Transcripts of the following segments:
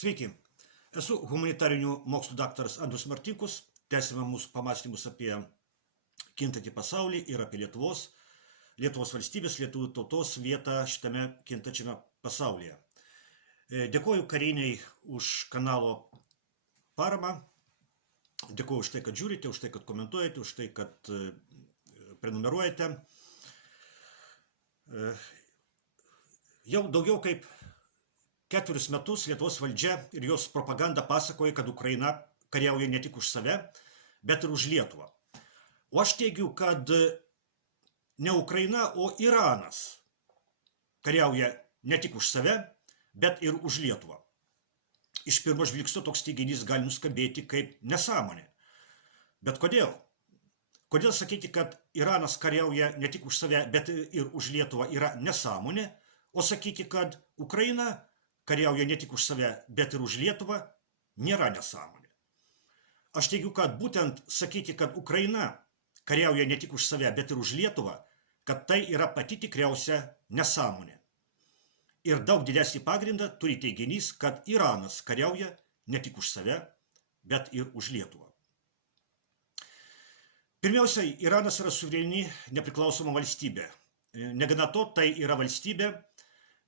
Sveiki, esu humanitarinių mokslų daktaras Andrius Martinkus. Tęsime mūsų pamąstymus apie kintantį pasaulį ir apie Lietuvos valstybės, lietuvių tautos vietą šitame kintančiame pasaulyje. Dėkoju Kariniai už kanalo paramą. Dėkoju už tai, kad žiūrite, už tai, kad komentuojate, už tai, kad prenumeruojate. Jau daugiau kaip 4 metus Lietuvos valdžia ir jos propaganda pasakoja, kad Ukraina kariauja ne tik už save, bet ir už Lietuvą. O aš teigiu, kad ne Ukraina, o Iranas kariauja ne tik už save, bet ir už Lietuvą. Iš pirmo žvilgsnio toks teiginys gali nuskambėti kaip nesąmonė. Bet kodėl? Kodėl sakyti, kad Iranas kariauja ne tik už save, bet ir už Lietuvą yra nesąmonė, o sakyti, kad Ukraina kariauja ne tik už save, bet ir už Lietuvą, nėra nesąmonė. Aš teigiu, kad būtent sakyti, kad Ukraina kariauja ne tik už save, bet ir už Lietuvą, kad tai yra pati tikriausia nesąmonė. Ir daug didesnį pagrindą turi teiginys, kad Iranas kariauja ne tik už save, bet ir už Lietuvą. Pirmiausia, Iranas yra suvereni nepriklausoma valstybė. Negana to, tai yra valstybė,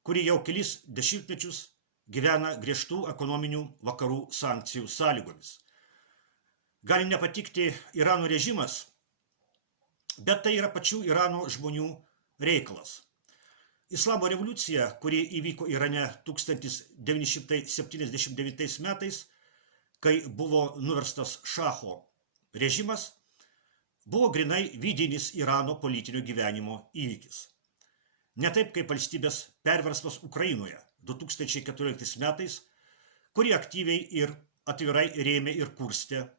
kuri jau kelis dešimtmečius gyvena griežtų ekonominių vakarų sankcijų sąlygomis. Gali nepatikti Irano režimas, bet tai yra pačių Irano žmonių reikalas. Islamo revoliucija, kuri įvyko Irane 1979 metais, kai buvo nuverstas šacho režimas, buvo grinai vidinis Irano politinio gyvenimo įvykis. Ne taip kaip valstybės perversmas Ukrainoje 2014 metais, kurį aktyviai ir atvirai rėmė ir kurstė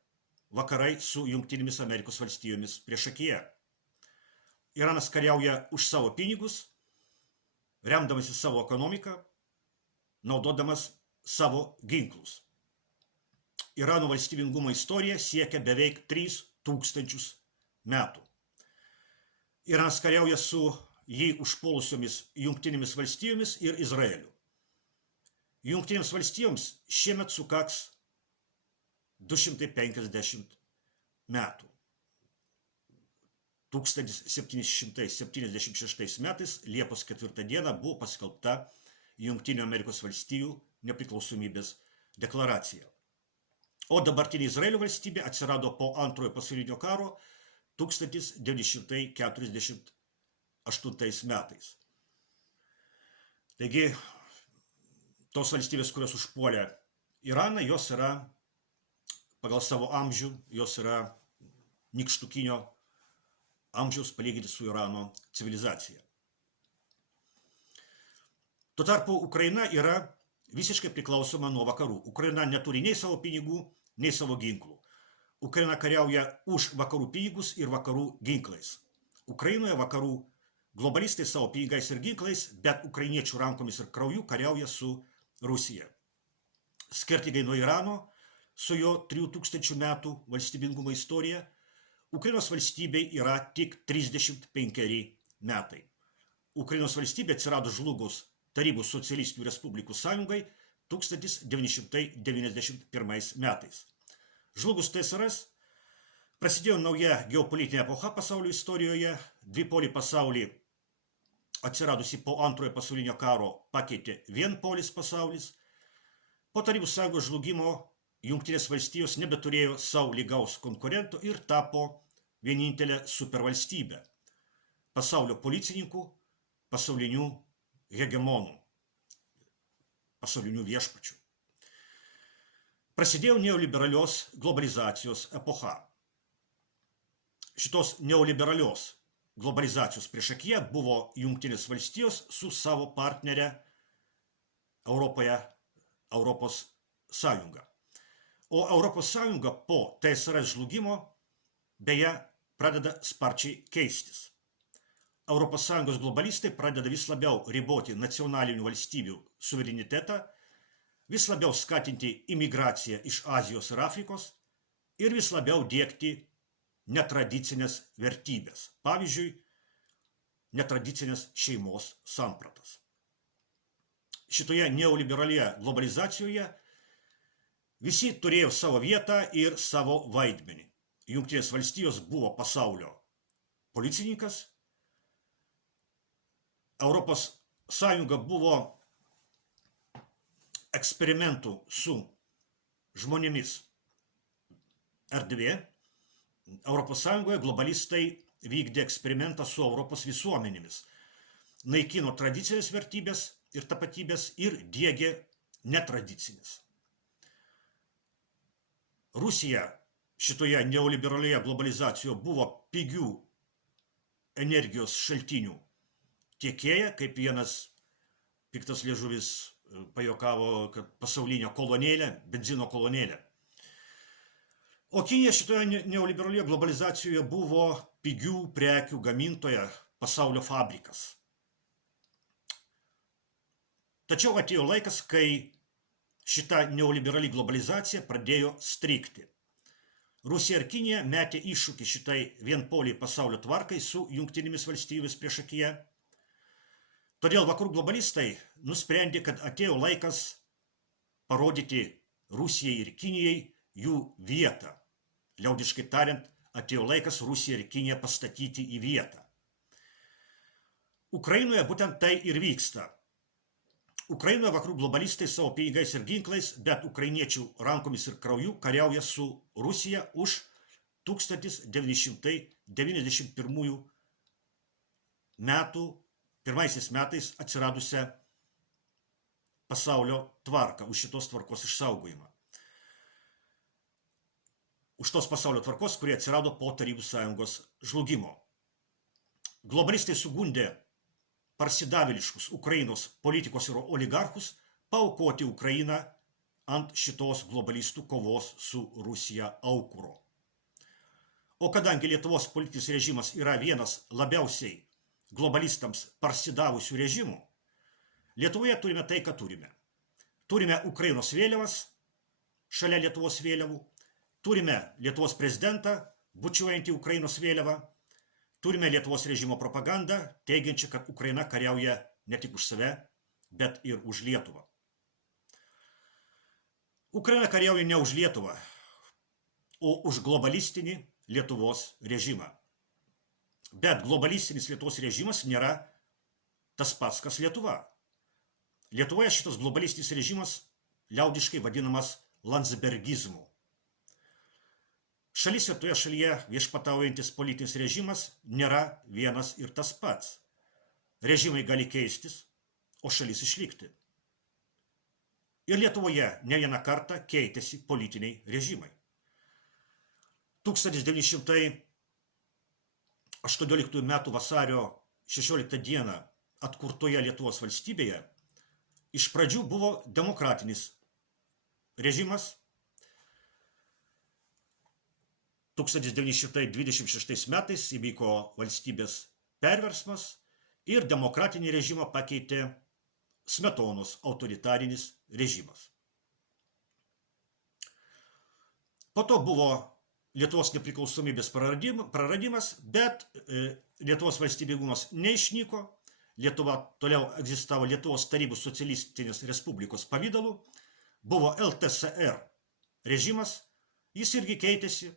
vakarai su Jungtinėmis Amerikos valstijomis priešakyje. Iranas kariauja už savo pinigus, remdamasis savo ekonomiką, naudodamas savo ginklus. Irano valstybingumo istorija siekia beveik 3000 metų. Iranas kariauja su jį užpuolusiomis Jungtinėmis valstijomis ir Izraeliu. Jungtinėms valstijoms šiemet sukaks 250 metų. 1776 metais Liepos 4 dieną buvo paskelbta Jungtinių Amerikos valstijų nepriklausomybės deklaracija. O dabartinė Izraelio valstybė atsirado po Antrojo pasaulinio karo 1948 metais. Taigi, tos valstybės, kurios užpuolė Iraną, jos yra pagal savo amžių, jos yra nykštukinio amžiaus palyginti su Irano civilizacija. Tuo tarpu Ukraina yra visiškai priklausoma nuo vakarų. Ukraina neturi nei savo pinigų, nei savo ginklų. Ukraina kariauja už vakarų pinigus ir vakarų ginklais. Ukrainoje vakarų globalistai savo pinigais ir ginklais, bet ukrainiečių rankomis ir krauju kariauja su Rusija. Skirtingai nuo Irano, su jo 3000 metų valstybingumo istorija, Ukrainos valstybei yra tik 35 metai. Ukrainos valstybė atsirado žlugus Tarybų socialistinių respublikų sąjungai 1991 metais. Žlugus TSRS prasidėjo nauja geopolitinė epocha pasaulio istorijoje, dvipolį pasaulį atsiradusi po Antrojo pasaulinio karo pakeitė vienpolis pasaulis. Po Tarybų sąjungos žlugimo Jungtinės valstijos nebeturėjo savo lygaus konkurento ir tapo vienintelė supervalstybė pasaulio policininkų, pasaulinių hegemonų, pasaulinių viešpačių. Prasidėjo neoliberalios globalizacijos epocha. Šitos neoliberalios globalizacijos priešakyje buvo Jungtinės valstijos su savo partnere Europoje, Europos Sąjunga. O Europos Sąjunga po TSRS žlugimo beje pradeda sparčiai keistis. Europos Sąjungos globalistai pradeda vis labiau riboti nacionalinių valstybių suverenitetą, vis labiau skatinti imigraciją iš Azijos ir Afrikos ir vis labiau diegti netradicinės vertybės. Pavyzdžiui, netradicinės šeimos sampratas. Šitoje neoliberalioje globalizacijoje Visi turėjo savo vietą ir savo vaidmenį. Jungtinės valstijos buvo pasaulio policininkas, Europos Sąjunga buvo eksperimentų su žmonėmis erdvė. Europos Sąjungoje globalistai vykdė eksperimentą su Europos visuomenėmis, naikino tradicinės vertybės ir tapatybės ir diegė netradicinės. Rusija šitoje neoliberalioje globalizacijoje buvo pigių energijos šaltinių tiekėja, kaip vienas piktas liežuvis pajuokavo, kad pasaulinė kolonėlė, benzino kolonėlė. O Kinija šitoje neoliberalioje globalizacijoje buvo pigių prekių gamintoja, pasaulio fabrikas. Tačiau atėjo laikas, kai šita neoliberali globalizacija pradėjo strigti. Rusija ir Kinija metė iššūkį šitai vienpoliai pasaulio tvarkai su Jungtinėmis valstybėmis priešakyje. Todėl vakarų globalistai nusprendė, kad atėjo laikas parodyti Rusijai ir Kinijai jų vietą. Liaudiškai tariant, atėjo laikas Rusiją ir Kiniją pastatyti į vietą. Ukrainoje būtent tai ir vyksta. Ukrainoje vakarų globalistai savo pinigais ir ginklais, bet ukrainiečių rankomis ir krauju kariauja su Rusija už 1991 metų pirmaisiais metais atsiradusią pasaulio tvarką, už šitos tvarkos išsaugojimą. Už tos pasaulio tvarkos, kurie atsirado po Tarybų Sąjungos žlugimo. Globalistai sugundė parsidavėliškus Ukrainos politikos ir oligarchus paaukoti Ukrainą ant šitos globalistų kovos su Rusija aukuro. O kadangi Lietuvos politinis režimas yra vienas labiausiai globalistams parsidavusių režimų, Lietuvoje turime tai, ką turime. Turime Ukrainos vėliavas šalia Lietuvos vėliavų, turime Lietuvos prezidentą bučiuojantį Ukrainos vėliavą, turime Lietuvos režimo propagandą, teigiančią, kad Ukraina kariauja ne tik už save, bet ir už Lietuvą. Ukraina kariauja ne už Lietuvą, o už globalistinį Lietuvos režimą. Bet globalistinis Lietuvos režimas nėra tas pats, kas Lietuva. Lietuvoje šitas globalistinis režimas liaudiškai vadinamas landsbergizmu. Šalis ir toje šalyje viešpataujantis politinis režimas nėra vienas ir tas pats. Režimai gali keistis, o šalis išlikti. Ir Lietuvoje ne vieną kartą keitėsi politiniai režimai. 1918 m. vasario 16 d. atkurtoje Lietuvos valstybėje iš pradžių buvo demokratinis režimas. 1926 metais įvyko valstybės perversmas ir demokratinį režimą pakeitė Smetonos autoritarinis režimas. Po to buvo Lietuvos nepriklausomybės praradimas, bet Lietuvos valstybingumas neišnyko. Lietuva toliau egzistavo Lietuvos Tarybų socialistinės respublikos pavidalu. Buvo LTSR režimas, jis irgi keitėsi.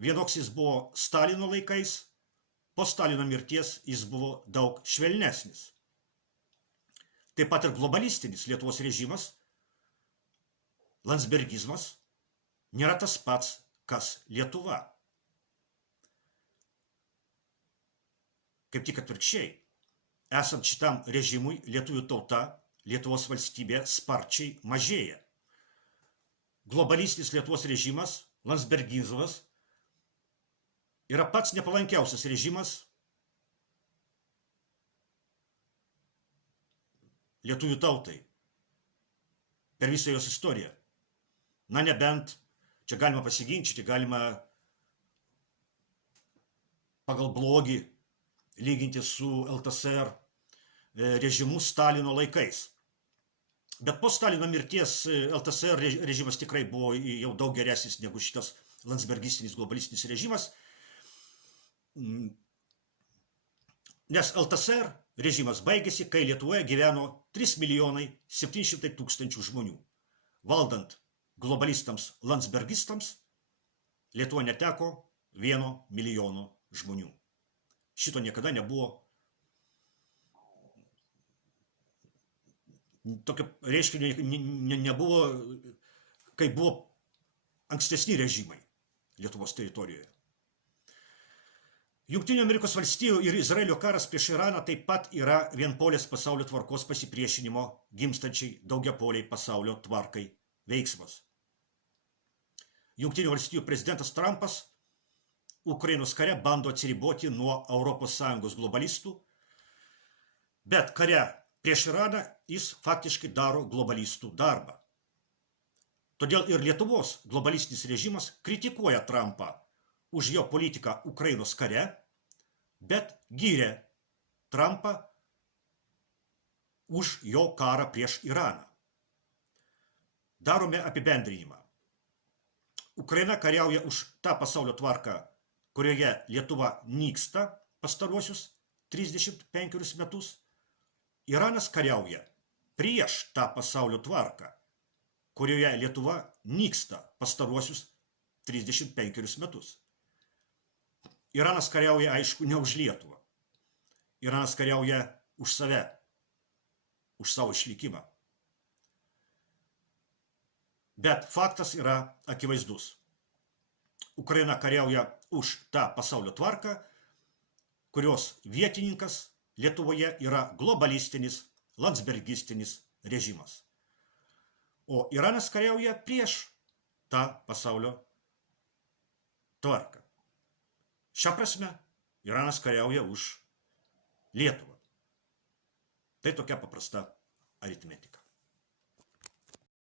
Vienoks jis buvo Stalino laikais, po Stalino mirties jis buvo daug švelnesnis. Taip pat ir globalistinis Lietuvos režimas, landsbergizmas, nėra tas pats, kas Lietuva. Kaip tik atvirkščiai, esant šitam režimui, lietuvių tauta, Lietuvos valstybė sparčiai mažėja. Globalistinis Lietuvos režimas, landsbergizmas, yra pats nepalankiausias režimas lietuvių tautai per visą jos istoriją. Na, nebent, čia galima pasiginčyti, galima pagal blogį lyginti su LTSR režimu Stalino laikais. Bet po Stalino mirties LTSR režimas tikrai buvo jau daug geresnis negu šitas landsbergistinis globalistinis režimas. Nes LTSR režimas baigėsi, kai Lietuvoje gyveno 3 700 000 žmonių, valdant globalistams, landsbergistams Lietuva neteko 1 milijono žmonių. Šito niekada nebuvo. Tokio reiškinio nebuvo, kai buvo ankstesni režimai Lietuvos teritorijoje. Jungtinių Amerikos valstijų ir Izraelio karas prieš Iraną taip pat yra vienpolės pasaulio tvarkos pasipriešinimo gimstančiai daugiapoliai pasaulio tvarkai veiksmas. Jungtinių valstijų prezidentas Trumpas Ukrainos kare bando atsiriboti nuo ES globalistų, bet kare prieš Iraną jis faktiškai daro globalistų darbą. Todėl ir Lietuvos globalistinis režimas kritikuoja Trumpą už jo politiką Ukrainos kare, bet gyrė Trumpą už jo karą prieš Iraną. Darome apibendrinimą. Ukraina kariauja už tą pasaulio tvarką, kurioje Lietuva nyksta pastaruosius 35 metus. Iranas kariauja prieš tą pasaulio tvarką, kurioje Lietuva nyksta pastaruosius 35 metus. Iranas kariauja, aišku, ne už Lietuvą. Iranas kariauja už save, už savo išlikimą. Bet faktas yra akivaizdus. Ukraina kariauja už tą pasaulio tvarką, kurios vietininkas Lietuvoje yra globalistinis, landsbergistinis režimas. O Iranas kariauja prieš tą pasaulio tvarką. Šią prasme, Iranas kariauja už Lietuvą. Tai tokia paprasta aritmetika.